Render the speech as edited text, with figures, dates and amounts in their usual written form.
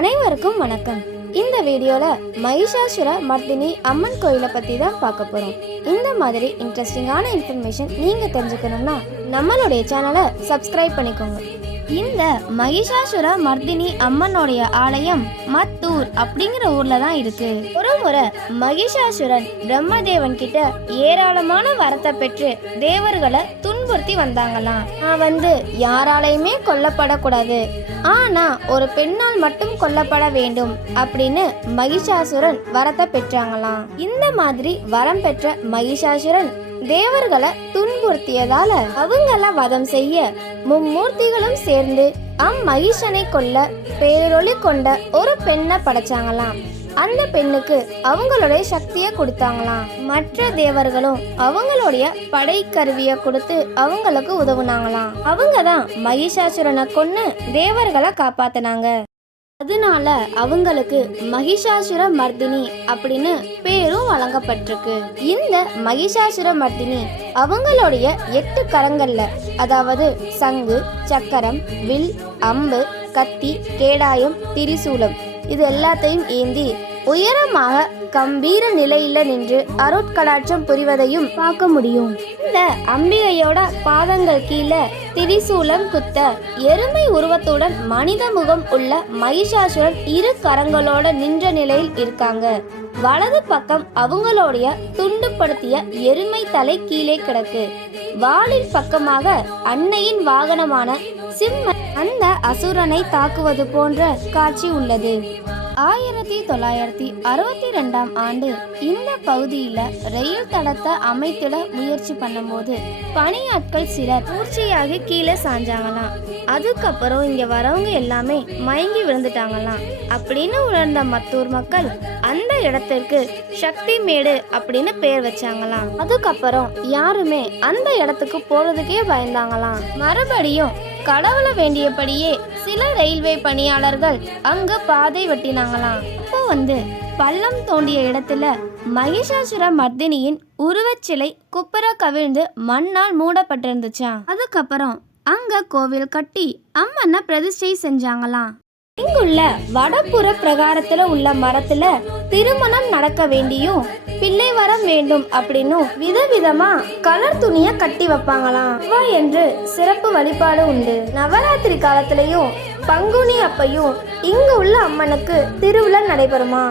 அனைவருக்கும் வணக்கம். இந்த வீடியோல மகிஷாசுர மர்தினி அம்மன் கோயிலை பத்தி தான் பார்க்க போறோம். இந்த மாதிரி இன்ட்ரெஸ்டிங்கான இன்ஃபர்மேஷன் நீங்க தெரிஞ்சுக்கணும்னா நம்மளுடைய சேனலை சப்ஸ்கிரைப் பண்ணிக்கோங்க. இந்த மகிஷாசுர மர்தினி அம்மனுடைய ஆலயம் மத்தூர் அப்படிங்கிற ஊர்ல தான் இருக்கு. ஒரு முறை மகிஷாசுரன் பிரம்மதேவன் கிட்ட ஏராளமான வரத்தை பெற்று தேவர்களை துன்புறுத்தி வந்தாங்களாம். நான் யாராலையுமே கொல்லப்படக்கூடாது, ஆனா ஒரு பெண்ணால் மட்டும் கொல்லப்பட வேண்டும் அப்படின்னு மகிஷாசுரன் வரத்தை பெற்றாங்களாம். இந்த மாதிரி வரம் பெற்ற மகிஷாசுரன் தேவர்களை துன்புறுத்தியதால அவங்கள வதம் செய்ய மும்மூர்த்திகளும் சேர்ந்து அம்மகிஷனை கொல்ல பேரொளி கொண்ட ஒரு பெண்ணை படைச்சாங்களாம். அந்த பெண்ணுக்கு அவங்களுடைய சக்தியை கொடுத்தாங்களாம். மற்ற தேவர்களும் அவங்களுடைய படைக்கருவியை கொடுத்து அவங்களுக்கு உதவுனாங்களாம். அவங்க தான் மகிஷாசுரனை கொன்னு தேவர்களை காப்பாத்தினாங்க. அதனால அவங்களுக்கு மகிஷாசுர மர்தினி அப்படின்னு பேரும் வழங்கப்பட்டிருக்கு. இந்த மகிஷாசுர மர்தினி அவங்களுடைய 8 கரங்கள்ல, அதாவது சங்கு, சக்கரம், வில், அம்பு, கத்தி, கேடாயம், திரிசூலம் இது எல்லாத்தையும் ஏந்தி உயரமாக கம்பீர நிலையில நின்று அருட்கடாட்சம் புரிவதையும் பார்க்க முடியும். இந்த அம்பிகையோட பாதங்கள் கீழே திரிசூலம் குத்த எருமை உருவத்துடன் மனித முகம் உள்ள மகிஷாசுரன் 2 கரங்களோட நின்ற நிலையில் இருக்காங்க. வலது பக்கம் அவங்களுடைய துண்டுபடுத்திய எருமை தலை கீழே கிடக்கு. வாளின் பக்கமாக அன்னையின் வாகனமான சிம்ம அந்த அசுரனை தாக்குவது போன்ற காட்சி உள்ளது. 1962ஆம் ஆண்டு இந்த பகுதியில ரயில் தடத்தை அமைத்திட முயற்சி பண்ணும்போது பணியாட்கள் சிலர் பூர்ச்சியாகி கீழே சாஞ்சாங்களாம். அதுக்கப்புறம் இங்க வரவங்க எல்லாமே மயங்கி விழுந்துட்டாங்களாம். அப்படின்னு உணர்ந்த மத்தூர் மக்கள் அந்த இடத்திற்கு சக்தி மேடு அப்படின்னு பேர் வச்சாங்களாம். அதுக்கப்புறம் யாருமே அந்த இடத்துக்கு போறதுக்கே பயந்தாங்களாம். மறுபடியும் கடவுளை வேண்டியபடியே சில ரயில்வே பணியாளர்கள் அங்க பாதை வெட்டினாங்களாம். அப்போ பள்ளம் தோண்டிய இடத்துல மகிஷாசுர மர்தினியின் உருவச்சிலை குப்புற கவிழ்ந்து மண்ணால் மூடப்பட்டிருந்துச்சாம். அதுக்கப்புறம் அங்க கோவில் கட்டி அம்மனை பிரதிஷ்டை செஞ்சாங்களாம். இங்குள்ள வடப்புற பிரகாரத்துல உள்ள மரத்துல திருமணம் நடக்க வேண்டியும் பிள்ளை வரம் வேண்டும் அப்படின்னும் விதவிதமா கலர் துணிய கட்டி வைப்பாங்களாம் என்று சிறப்பு வழிபாடு உண்டு. நவராத்திரி காலத்திலையும் பங்குனி அப்பையும் இங்கு உள்ள அம்மனுக்கு திருவிழா நடைபெறுமா.